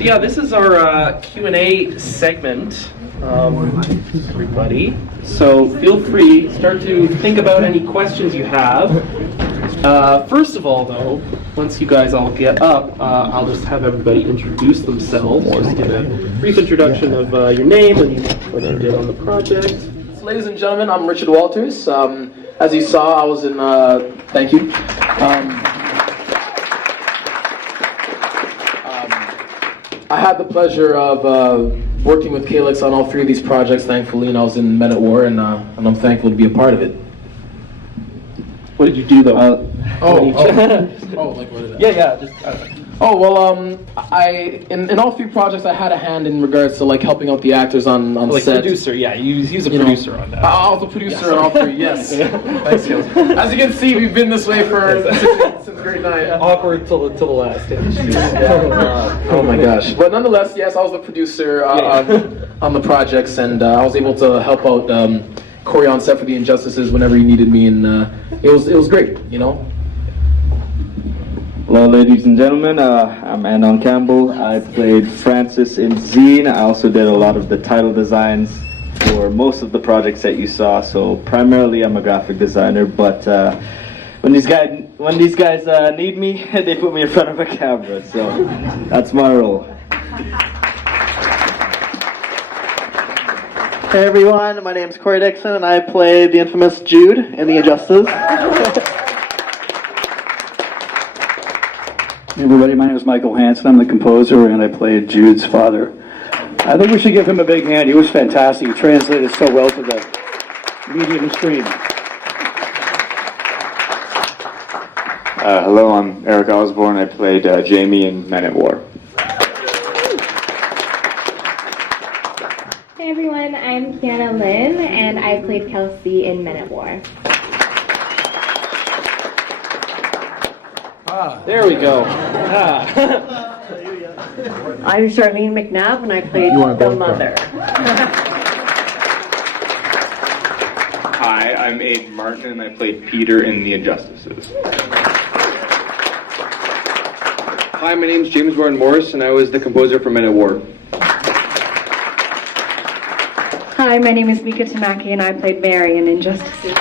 So yeah, this is our Q&A segment, everybody. So feel free, start to think about any questions you have. First of all, though, once you guys all get up, I'll just have everybody introduce themselves. Just give a brief introduction of your name and what you did on the project. Ladies and gentlemen, I'm Richard Walters. As you saw, I was in, thank you. I had the pleasure of working with Calyx on all three of these projects, thankfully, and I was in Men at War, and I'm thankful to be a part of it. What did you do, though? Like what is that? Yeah, just... in all three projects, I had a hand in regards to like helping out the actors on like set. Producer, yeah, he's a producer on that. I was a producer on all three, yes. Thanks, guys. As you can see, we've been this way since grade 9. Awkward till the last. Oh my gosh. But nonetheless, yes, I was the producer on the projects, and I was able to help out Corey on set for the Injustices whenever he needed me, and it was great, you know. Hello, ladies and gentlemen. I'm Andon Campbell. I played Francis in Zeen. I also did a lot of the title designs for most of the projects that you saw. So primarily, I'm a graphic designer. But when these guys need me, they put me in front of a camera. So that's my role. Hey everyone, my name's Corey Dixon, and I played the infamous Jude in The Injustices. Hey everybody, my name is Michael Hanson. I'm the composer, and I played Jude's father. I think we should give him a big hand. He was fantastic. He translated so well to the medium screen. Hello, I'm Eric Osborne. I played Jamie in Men at War. Hey everyone, I'm Keana Lynn, and I played Kelsey in Men at War. There we go. I'm Charlene McNabb, and I played the mother. Hi, I'm Aiden Martin, and I played Peter in The Injustices. Hi, my name's James Warren Morris, and I was the composer for Men at War. Hi, my name is Mika, and I played Mary in Injustices.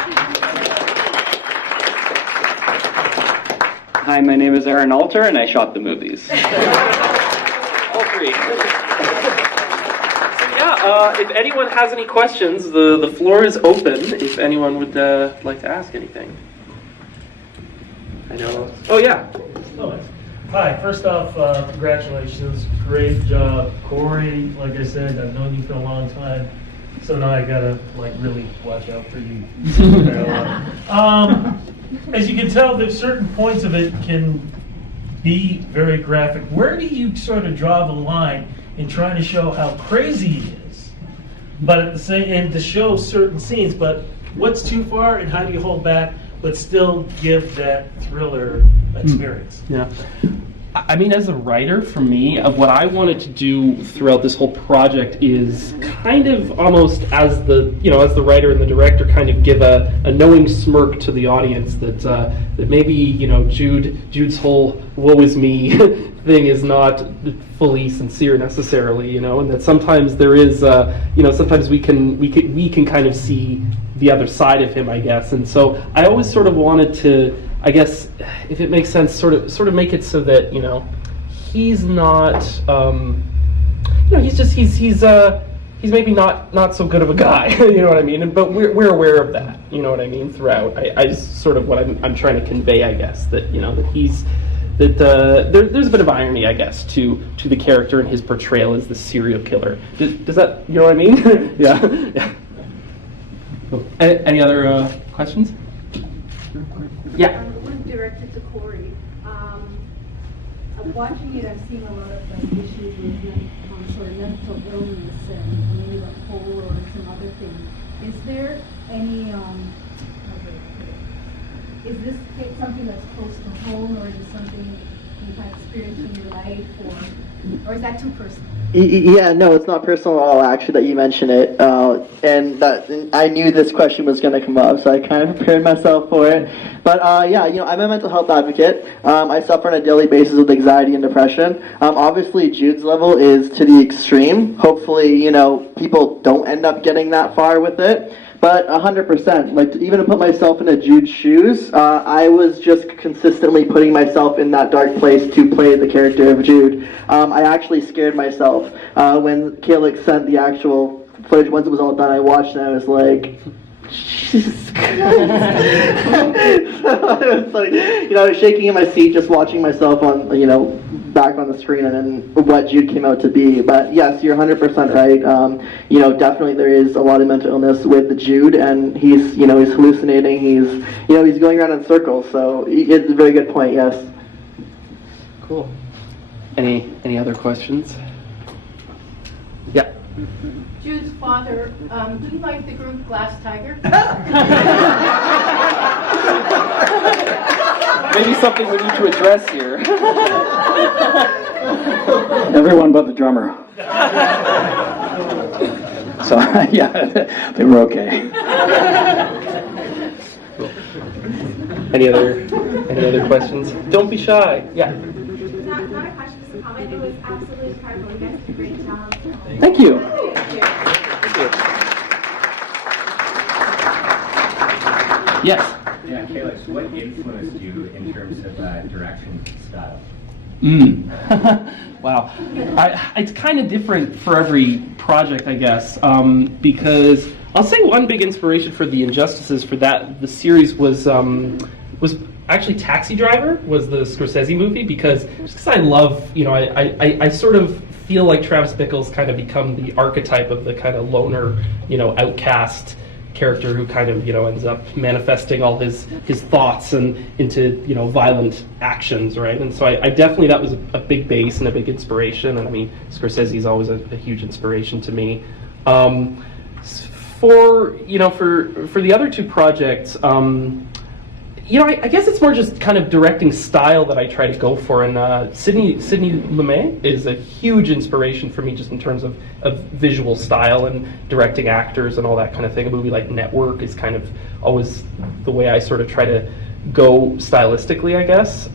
Hi, my name is Aaron Alter, and I shot the movies. All three. If anyone has any questions, the floor is open. If anyone would like to ask anything. I know. Oh, yeah. Hi, first off, congratulations. Great job. Corey, like I said, I've known you for a long time. So now I gotta really watch out for you. As you can tell, there's certain points of it can be very graphic. Where do you sort of draw the line in trying to show how crazy he is, but at the same and to show certain scenes? But what's too far, and how do you hold back, but still give that thriller experience? Yeah. I mean, as a writer, for me, of what I wanted to do throughout this whole project is kind of almost as the writer and the director kind of give a knowing smirk to the audience that maybe, Jude's whole woe is me thing is not fully sincere necessarily, and that sometimes there is, sometimes we can kind of see the other side of him, I guess. And so I always sort of wanted to, I guess, if it makes sense, sort of make it so that he's not, he's maybe not so good of a guy, you know what I mean? But we're aware of that, you know what I mean? Throughout, I just sort of what I'm trying to convey, I guess, that that he's there's a bit of irony, I guess, to the character and his portrayal as the serial killer. Does that, you know what I mean? Yeah. Any other questions? Yeah. One directed to Corey. I'm watching it. I'm seeing a lot of issues with sort of mental illness and maybe bipolar or some other things. Is there any? Is this something that's close to home, or is it something you've had experienced in your life, or Or is that too personal? Yeah, no, it's not personal at all, actually, that you mention it. And I knew this question was going to come up, so I kind of prepared myself for it. But yeah, I'm a mental health advocate. I suffer on a daily basis with anxiety and depression. Obviously, Jude's level is to the extreme. Hopefully, people don't end up getting that far with it. But 100%, like even to put myself into Jude's shoes, I was just consistently putting myself in that dark place to play the character of Jude. I actually scared myself when Calyx sent the actual footage. Once it was all done, I watched and I was like, Jesus Christ. So I was like, I was shaking in my seat just watching myself on, back on the screen and then what Jude came out to be. But yes, you're 100% right. Definitely there is a lot of mental illness with Jude, and he's hallucinating. He's going around in circles. So it's a very good point. Yes. Cool. Any other questions? Yeah. Jude's father, do you like the group Glass Tiger? Maybe something we need to address here. Everyone but the drummer. So, yeah, they were okay. Cool. Any other questions? Don't be shy. Yeah. Not a question, just a comment. It was absolutely incredible. You guys did a great job. Thank you. Yes. Yeah, Calyx, what influenced you in terms of direction style? Wow. It's kind of different for every project, I guess, because I'll say one big inspiration for the Injustices for the series was actually Taxi Driver, was the Scorsese movie, because I love, I sort of feel like Travis Bickle's kind of become the archetype of the kind of loner, outcast character who kind of ends up manifesting all his thoughts and into violent actions, right? And so I definitely, that was a big base and a big inspiration. And I mean, Scorsese is always a huge inspiration to me. For the other two projects, I guess it's more just kind of directing style that I try to go for, and Sidney Lumet is a huge inspiration for me just in terms of visual style and directing actors and all that kind of thing. A movie like Network is kind of always the way I sort of try to go stylistically, I guess.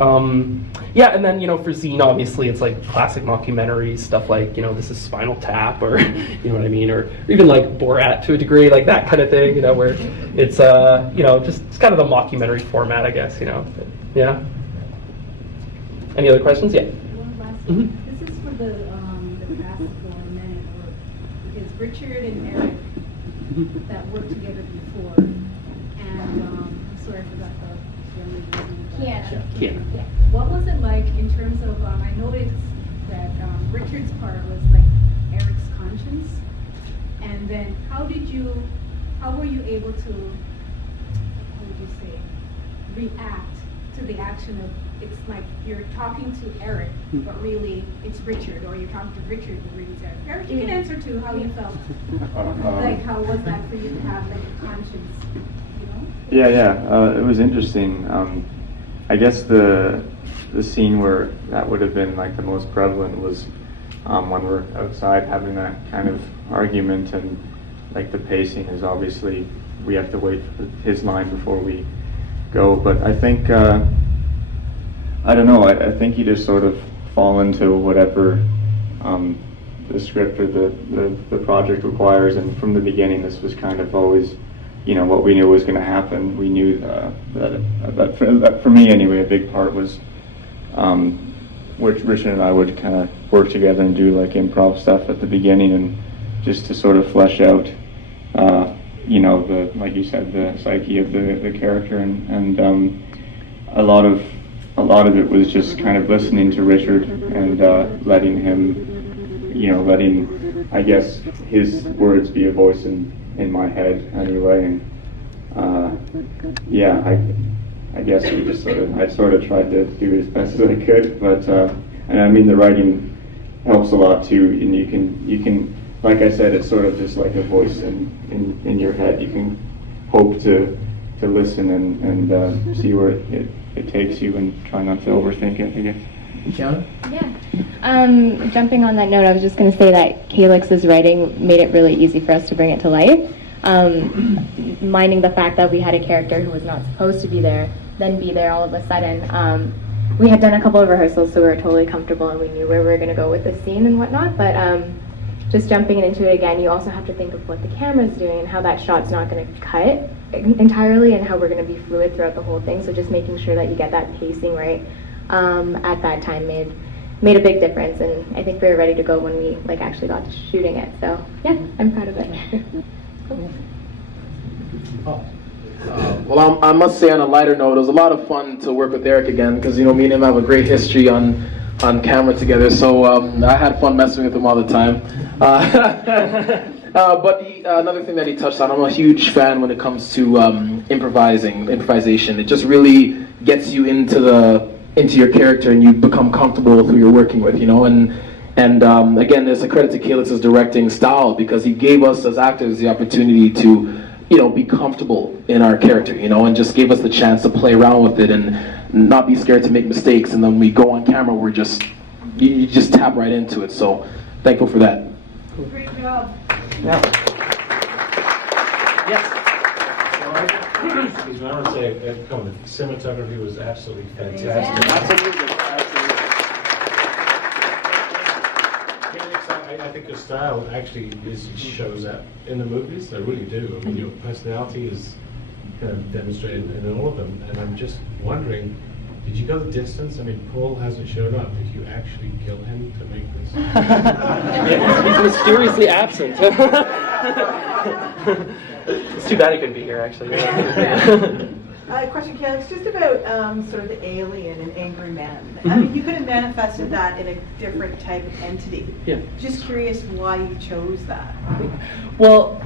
Yeah, and then for Zeen, obviously it's like classic mockumentaries, stuff like This Is Spinal Tap, or you know what I mean, or even like Borat to a degree, like that kind of thing. Where it's just it's kind of the mockumentary format, I guess. But, yeah. Any other questions? Yeah. One last Mm-hmm. one. This is for the cast for Men at Work, because Richard and Eric that worked together before, and I'm sorry, I forgot the young lady's name. Keana. Keana. Yeah. What was it like in terms of, I noticed that Richard's part was like Eric's conscience, and then how were you able to, how would you say, react to the action of, it's like you're talking to Eric, but really it's Richard, or you're talking to Richard, but really it's Eric. Eric, you can answer to how you felt. Like, how was that for you to have like a conscience, Yeah, it was interesting. I guess the scene where that would have been like the most prevalent was when we're outside having that kind of argument, and like the pacing is obviously we have to wait for his line before we go. But I think I don't know. I think you just sort of fall into whatever the script or the project requires, and from the beginning this was kind of always what we knew was going to happen. We knew that for me anyway, a big part was which Richard and I would kind of work together and do like improv stuff at the beginning, and just to sort of flesh out, the, like you said, the psyche of the character, and a lot of it was just kind of listening to Richard and letting him, letting, I guess, his words be a voice in my head anyway, and I guess I sort of tried to do as best as I could, but and I mean the writing helps a lot too, and you can like I said, it's sort of just like a voice in your head. You can hope to listen and see where it takes you, and try not to overthink it, I guess. Keana? Yeah. Jumping on that note, I was just going to say that Calyx's writing made it really easy for us to bring it to life. Minding the fact that we had a character who was not supposed to be there, then be there all of a sudden. We had done a couple of rehearsals, so we were totally comfortable and we knew where we were going to go with the scene and whatnot. But just jumping into it again, you also have to think of what the camera's doing and how that shot's not going to cut entirely and how we're going to be fluid throughout the whole thing. So just making sure that you get that pacing right at that time made a big difference, and I think we were ready to go when we actually got to shooting it. So yeah, I'm proud of it. Well, I must say on a lighter note, it was a lot of fun to work with Eric again because me and him have a great history on camera together. So I had fun messing with him all the time. But another thing that he touched on, I'm a huge fan when it comes to improvisation. It just really gets you into your character and you become comfortable with who you're working with, And again, there's a credit to Calyx's directing style because he gave us as actors the opportunity to, be comfortable in our character, and just gave us the chance to play around with it and not be scared to make mistakes. And then when we go on camera, you just tap right into it. So thankful for that. Great job. Yeah. Yes. Excuse me, I want to say the cinematography was absolutely fantastic. Absolutely. I think your style actually shows up in the movies. I really do. I mean, your personality is kind of demonstrated in all of them. And I'm just wondering, did you go the distance? I mean, Paul hasn't shown up. Did you actually kill him to make this? Yeah, he's mysteriously absent. It's too bad he couldn't be here, actually. Question, Calyx, just about sort of the alien and angry man. I mean, you could have manifested that in a different type of entity. Yeah. Just curious why you chose that. Well,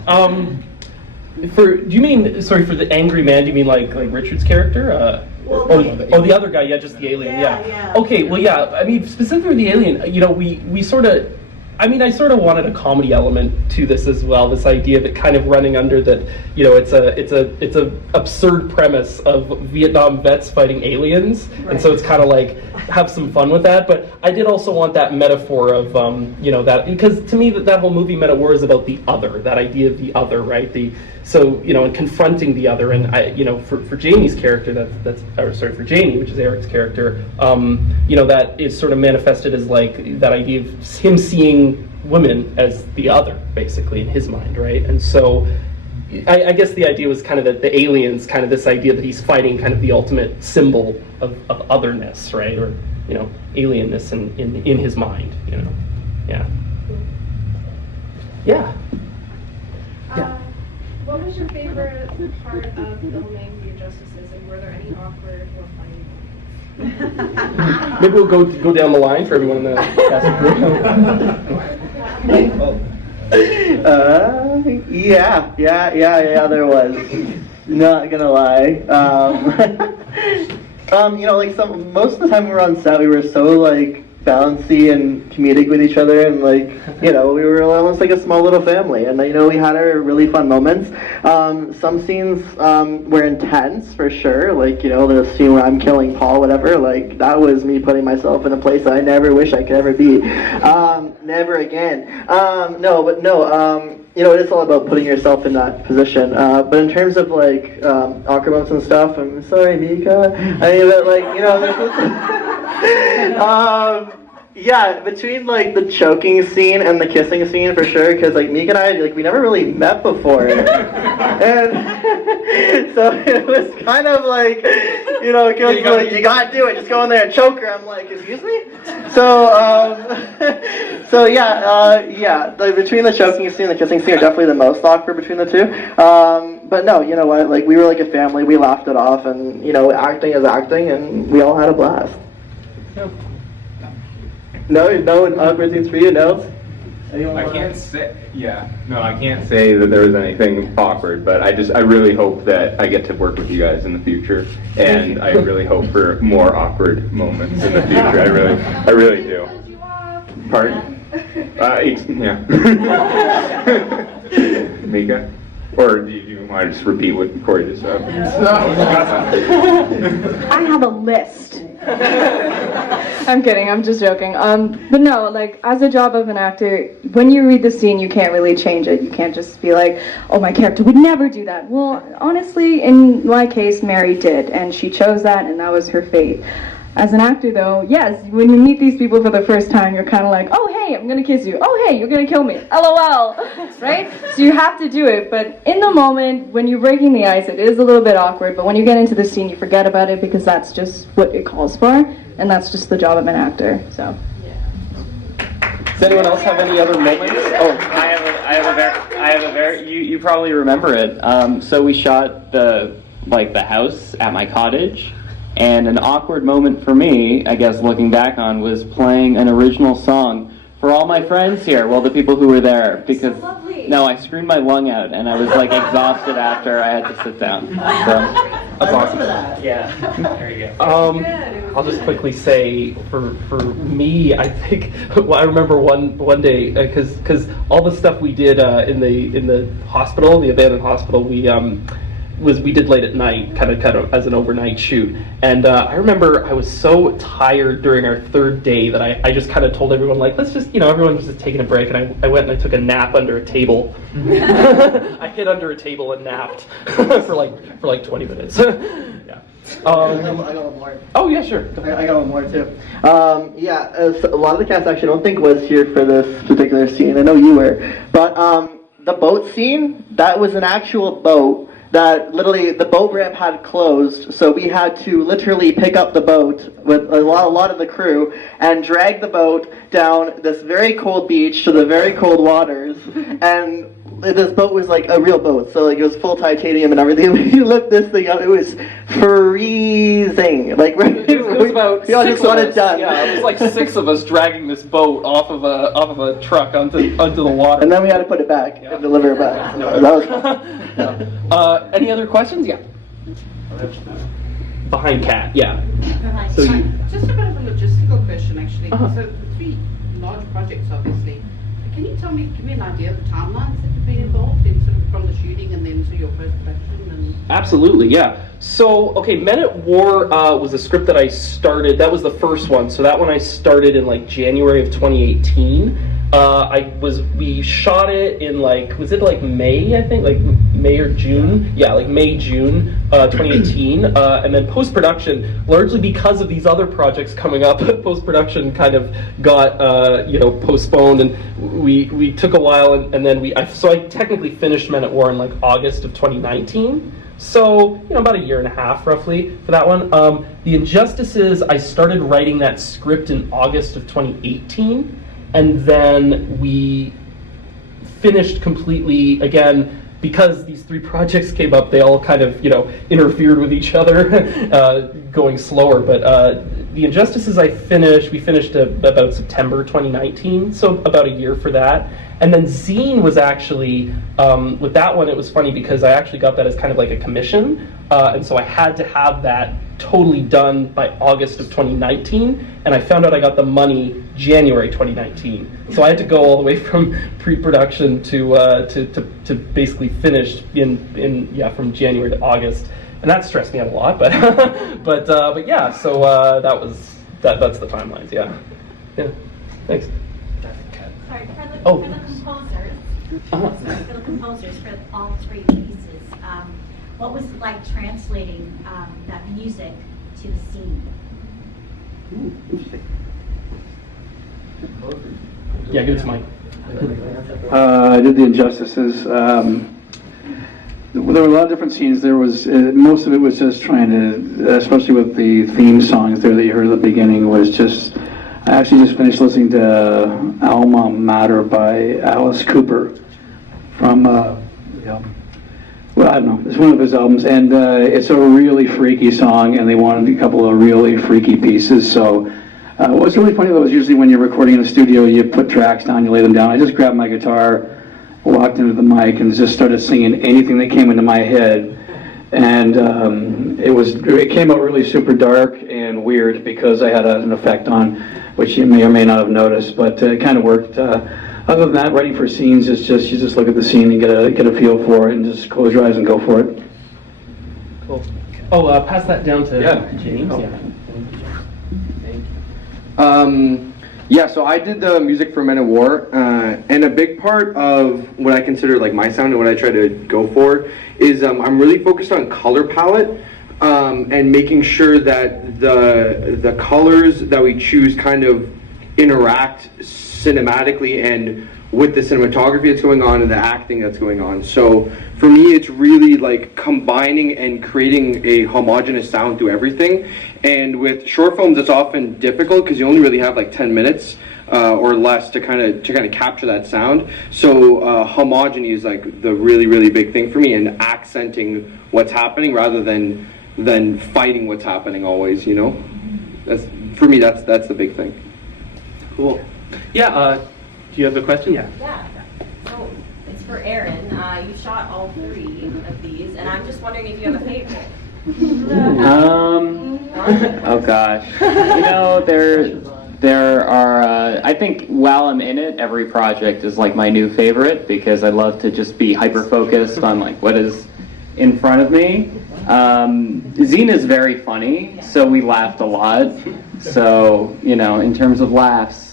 for the angry man? Do you mean like Richard's character? The other guy, just the alien. Yeah. Okay, well, yeah. I mean, specifically the alien. We sort of. I sort of wanted a comedy element to this as well. This idea of it kind of running under that, it's a absurd premise of Vietnam vets fighting aliens, right. And so it's kind of like have some fun with that. But I did also want that metaphor of, that because to me that whole movie Men at War is about the other, that idea of the other, right? And confronting the other, and for Jamie's character, for Jamie, which is Eric's character, that is sort of manifested as like that idea of him seeing women as the other, basically, in his mind, right? And so I guess the idea was kind of that the alien's kind of this idea that he's fighting kind of the ultimate symbol of otherness, right? Or, alienness in his mind, Yeah. Yeah. What was your favorite part of filming The Injustices, and were there any awkward or funny moments? Maybe we'll go down the line for everyone in the cast group. Yeah, there was. Not gonna lie. Most of the time we were on set, we were so bouncy and comedic with each other, and we were almost like a small little family, and we had our really fun moments. Some scenes were intense for sure, the scene where I'm killing Paul, whatever, that was me putting myself in a place that I never wish I could ever be. Never again. It is all about putting yourself in that position. But in terms of awkward moments and stuff, I'm sorry, Mika. Between the choking scene and the kissing scene for sure, because Mika and I we never really met before, and so it was kind of you gotta do it, just go in there and choke her. I'm like, excuse me. Between the choking scene and the kissing scene are definitely the most awkward between the two. But no, you know what? We were like a family. We laughed it off, and acting is acting, and we all had a blast. Yep. No awkward scenes for you, no? I can't say that there was anything awkward, but I really hope that I get to work with you guys in the future, and I really hope for more awkward moments in the future. I really do. Pardon? Yeah. Mika? Or do you want to just repeat what Corey just said? I have a list I'm kidding, I'm just joking. But no, like, as a job of an actor, when you read the scene, you can't really change it. You can't just be like, oh, my character would never do that. Well, honestly, in my case, Mary did, and she chose that, and that was her fate. As an actor, though, yes, when you meet these people for the first time, you're kind of like, oh, hey, I'm going to kiss you. Oh, hey, you're going to kill me. LOL. Right? So you have to do it. But in the moment, when you're breaking the ice, it is a little bit awkward. But when you get into the scene, you forget about it because that's just what it calls for. And that's just the job of an actor. So. Does anyone else have any other moments? Oh, I have a very. You probably remember it. So we shot the house at my cottage. And an awkward moment for me, I guess, looking back on, was playing an original song for all my friends here, well, the people who were there, because, no, I screamed my lung out, and I was, like, exhausted after I had to sit down. So, that's awesome. Yeah, there you go. I'll just quickly say, for me, I think, well, I remember one day, because all the stuff we did in the hospital, the abandoned hospital, we did late at night, kind of as an overnight shoot. And I remember I was so tired during our third day that I just kind of told everyone, like, let's just, everyone was just taking a break, and I went and I took a nap under a table. I hid under a table and napped for like 20 minutes. Yeah. I got one more. Oh yeah, sure. I got one more too. So a lot of the cast actually I don't think was here for this particular scene. I know you were, but the boat scene, that was an actual boat. That literally the boat ramp had closed, so we had to literally pick up the boat with a lot of the crew and drag the boat down this very cold beach to the very cold waters. And this boat was like a real boat, so like it was full titanium and everything. When you lift this thing up, it was freezing. Like it was about we all just wanted it done. Yeah, it was like 6 of us dragging this boat off of a truck onto the water. And then we had to put it back and deliver it back. No. That was fun. Any other questions? Yeah. Behind Cat, yeah. So just a bit of a logistical question, actually. Uh-huh. So the 3 large projects, obviously. Can you give me an idea of the timelines that you've been involved in, sort of from the shooting and then to your post-production? And absolutely, yeah. So, okay, Men at War was a script that I started. That was the first one. So that one I started in like January of 2018. We shot it in was it like May, I think, like May or June? Yeah, like May, June, 2018. And then post-production, largely because of these other projects coming up, post-production kind of got, postponed, and we took a while, and then I technically finished Men at War in like August of 2019. So, about a year and a half roughly for that one. The Injustices, I started writing that script in August of 2018. And then we finished completely, again, because these 3 projects came up, they all kind of, interfered with each other, going slower. But The Injustices we finished about September 2019, so about a year for that. And then Zeen was actually, with that one, it was funny because I actually got that as kind of like a commission. And so I had to have that totally done by August of 2019, and I found out I got the money January 2019. So I had to go all the way from pre-production to basically finished from January to August, and that stressed me out a lot. But yeah, so that's the timelines. Yeah. Thanks. Sorry, for the Oh. composers for all 3 pieces. What was it like translating that music to the scene? Yeah, give it to Mike. I did The Injustices. There were a lot of different scenes. There was most of it was just trying to, especially with the theme songs there that you heard at the beginning, was just. I actually just finished listening to Alma Mater by Alice Cooper from. Well, I don't know. It's one of his albums, and it's a really freaky song, and they wanted a couple of really freaky pieces. So what's really funny, though, is usually when you're recording in a studio, you put tracks down, you lay them down. I just grabbed my guitar, walked into the mic, and just started singing anything that came into my head. And it came out really super dark and weird because I had an effect on, which you may or may not have noticed, but it kind of worked. Other than that, writing for scenes is just, you just look at the scene and get a feel for it and just close your eyes and go for it. Cool. Oh, pass that down to James. Oh. Yeah. Yeah, so I did the music for Men of War, and a big part of what I consider like my sound and what I try to go for is I'm really focused on color palette and making sure that the colors that we choose kind of interact cinematically and with the cinematography that's going on and the acting that's going on. So for me, it's really like combining and creating a homogeneous sound through everything. And with short films, it's often difficult because you only really have like 10 minutes or less to kind of capture that sound. So homogeny is like the really big thing for me, and accenting what's happening rather than fighting what's happening always. You know, that's for me. That's the big thing. Cool. Yeah. Do you have a question? Yeah. Yeah. So it's for Aaron. You shot all 3 of these, and I'm just wondering if you have a favorite. Oh gosh. You know, there are, I think while I'm in it, every project is like my new favorite because I love to just be hyper-focused on like what is in front of me. Zeen is very funny, so we laughed a lot. So, you know, in terms of laughs,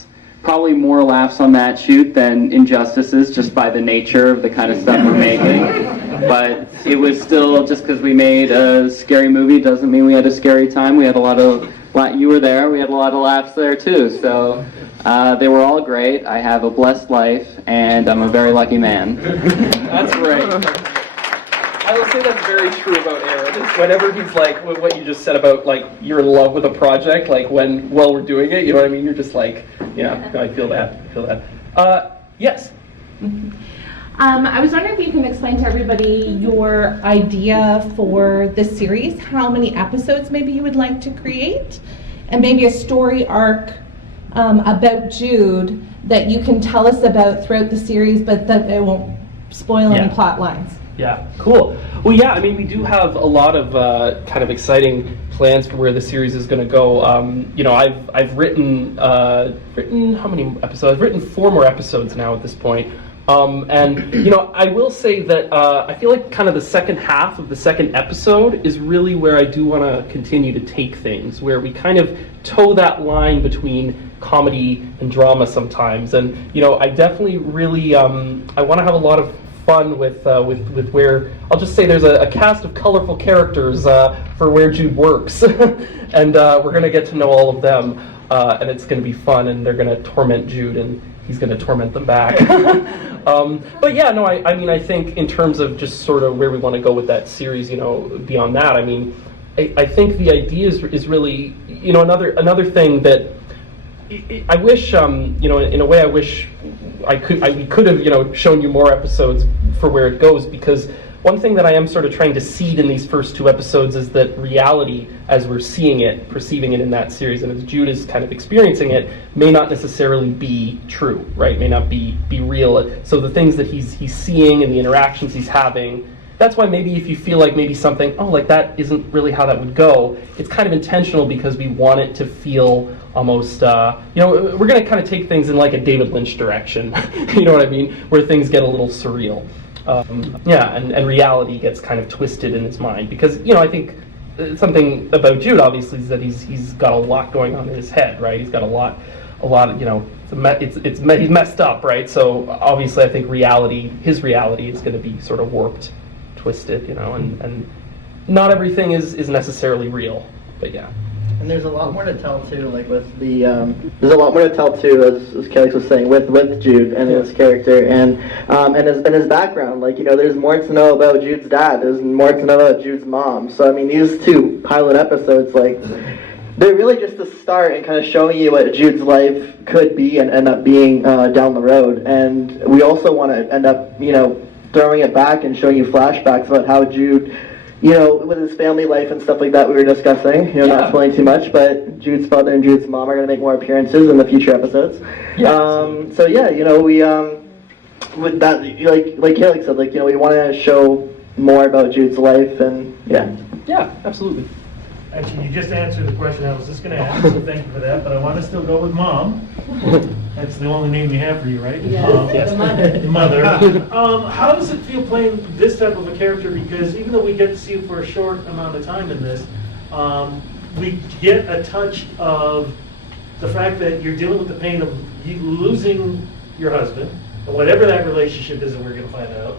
probably more laughs on that shoot than Injustices, just by the nature of the kind of stuff we're making. But it was still, just because we made a scary movie doesn't mean we had a scary time. We had you were there, we had a lot of laughs there too. So they were all great. I have a blessed life, and I'm a very lucky man. That's right. I will say that's very true about Aaron. Whenever he's like, what you just said about like you're in love with a project, like while we're doing it, you know what I mean? You're just like, yeah, no, I feel that. Yes. I was wondering if you can explain to everybody your idea for this series, how many episodes maybe you would like to create, and maybe a story arc about Jude that you can tell us about throughout the series, but that it won't spoil any plot lines. Yeah, cool. Well, yeah, I mean, we do have a lot of kind of exciting plans for where the series is going to go. You know, I've written how many episodes? I've written 4 more episodes now at this point. And, you know, I will say that I feel like kind of the second half of the second episode is really where I do want to continue to take things, where we kind of toe that line between comedy and drama sometimes. And, you know, I definitely really, I want to have a lot of fun with where, I'll just say there's a cast of colorful characters for where Jude works. And we're going to get to know all of them. And it's going to be fun, and they're going to torment Jude, and he's going to torment them back. But yeah, no, I mean, I think in terms of just sort of where we want to go with that series, you know, beyond that, I mean, I think the idea is really, you know, another thing that I wish, you know, in a way, I wish we could have, you know, shown you more episodes for where it goes, because one thing that I am sort of trying to seed in these first 2 episodes is that reality, as we're seeing it, perceiving it in that series, and as Jude is kind of experiencing it, may not necessarily be true, right? May not be real. So the things that he's seeing and the interactions he's having, that's why maybe if you feel like maybe something, oh, like that isn't really how that would go, it's kind of intentional because we want it to feel almost, you know, we're going to kind of take things in like a David Lynch direction, you know what I mean, where things get a little surreal. Yeah, and reality gets kind of twisted in his mind because, you know, I think something about Jude obviously is that he's got a lot going on in his head, right? He's got a lot of, you know, he's messed up, right? So obviously I think his reality is going to be sort of warped, twisted, you know, and not everything is necessarily real, but yeah. And there's a lot more to tell too, like with the there's a lot more to tell too, as Calyx was saying, with Jude and his character and his background. Like, you know, there's more to know about Jude's dad. There's more to know about Jude's mom. So I mean, these 2 pilot episodes, like, they're really just the start and kind of showing you what Jude's life could be and end up being down the road. And we also want to end up, you know, throwing it back and showing you flashbacks about how Jude, you know, with his family life and stuff like that we were discussing, you know, not spoiling too much, but Jude's father and Jude's mom are going to make more appearances in the future episodes. Yeah. So yeah, you know, we, with that, like Calyx said, like, you know, we want to show more about Jude's life and, yeah. Yeah, absolutely. Actually, you just answered the question I was just going to ask, so thank you for that, but I want to still go with Mom. That's the only name we have for you, right? Yes, yes. the mother. The mother. How does it feel playing this type of a character? Because even though we get to see you for a short amount of time in this, we get a touch of the fact that you're dealing with the pain of you losing your husband, and whatever that relationship is that we're going to find out,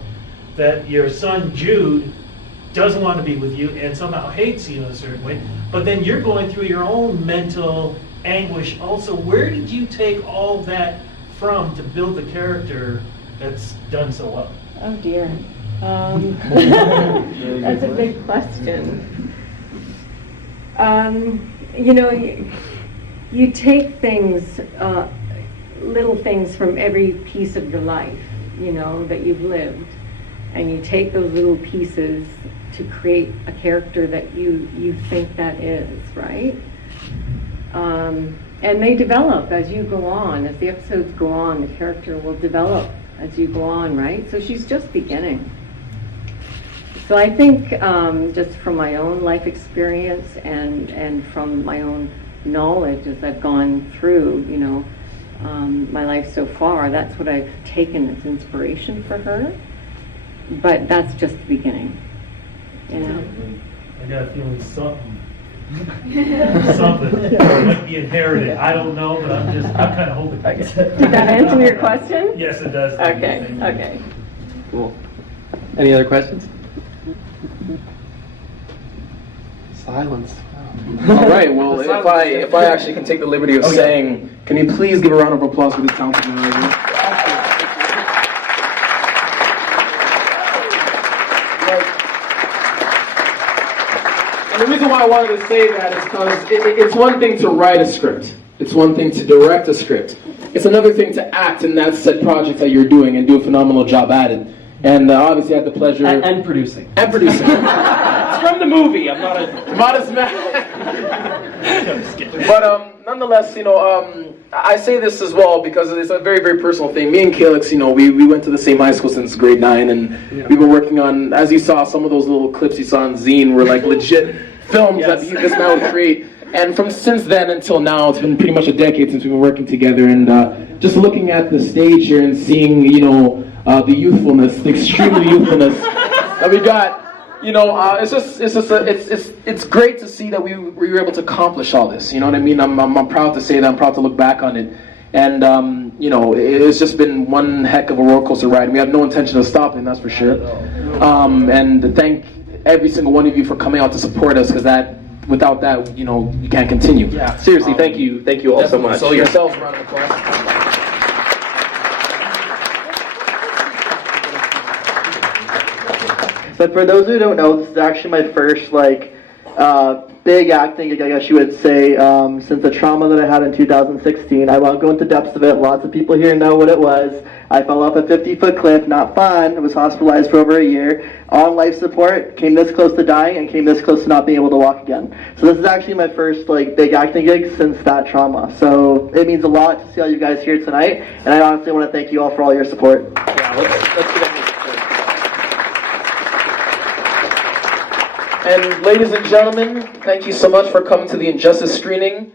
that your son Jude doesn't want to be with you and somehow hates you in a certain way, but then you're going through your own mental anguish also. Where did you take all that from to build the character that's done so well? Oh dear. That's a big question. You know, you take things, little things from every piece of your life, you know, that you've lived, and you take those little pieces to create a character that you think that is, right? And they develop as you go on. As the episodes go on, the character will develop as you go on, right? So she's just beginning. So I think just from my own life experience and from my own knowledge as I've gone through, you know, my life so far, that's what I've taken as inspiration for her. But that's just the beginning, you know. I got a feeling something might be inherited. I don't know, but I'm kind of hoping. Did that answer your question? Yes, it does. Okay. Cool. Any other questions? Silence. All right. Well, if I actually can take the liberty of saying, can you please give a round of applause for this talented man right here? And the reason why I wanted to say that is because it's one thing to write a script. It's one thing to direct a script. It's another thing to act in that said project that you're doing and do a phenomenal job at it. And obviously I had the pleasure... And producing. And producing. It's from the movie. I'm not a modest man. But nonetheless, you know, I say this as well because it's a very, very personal thing. Me and Calyx, you know, we went to the same high school since grade 9, and we were working on, as you saw, some of those little clips you saw on Zeen were like legit films that this man would create. And from since then until now, it's been pretty much a decade since we've been working together. And just looking at the stage here and seeing, you know, the youthfulness, the extremely youthfulness that we got. You know, it's great to see that we were able to accomplish all this. You know what I mean? I'm proud to say that. I'm proud to look back on it. And you know, it's just been one heck of a roller coaster ride. We have no intention of stopping, that's for sure. And to thank every single one of you for coming out to support us, because without that, you know, you can't continue. Yeah. Seriously, thank you all so much. So yourselves, a round of applause. So for those who don't know, this is actually my first big acting gig, I guess you would say, since the trauma that I had in 2016. I won't go into depths of it. Lots of people here know what it was. I fell off a 50-foot cliff, not fun. I was hospitalized for over a year, on life support, came this close to dying, and came this close to not being able to walk again. So this is actually my first big acting gig since that trauma. So it means a lot to see all you guys here tonight, and I honestly want to thank you all for all your support. Yeah, let's get it. And ladies and gentlemen, thank you so much for coming to the Injustice screening.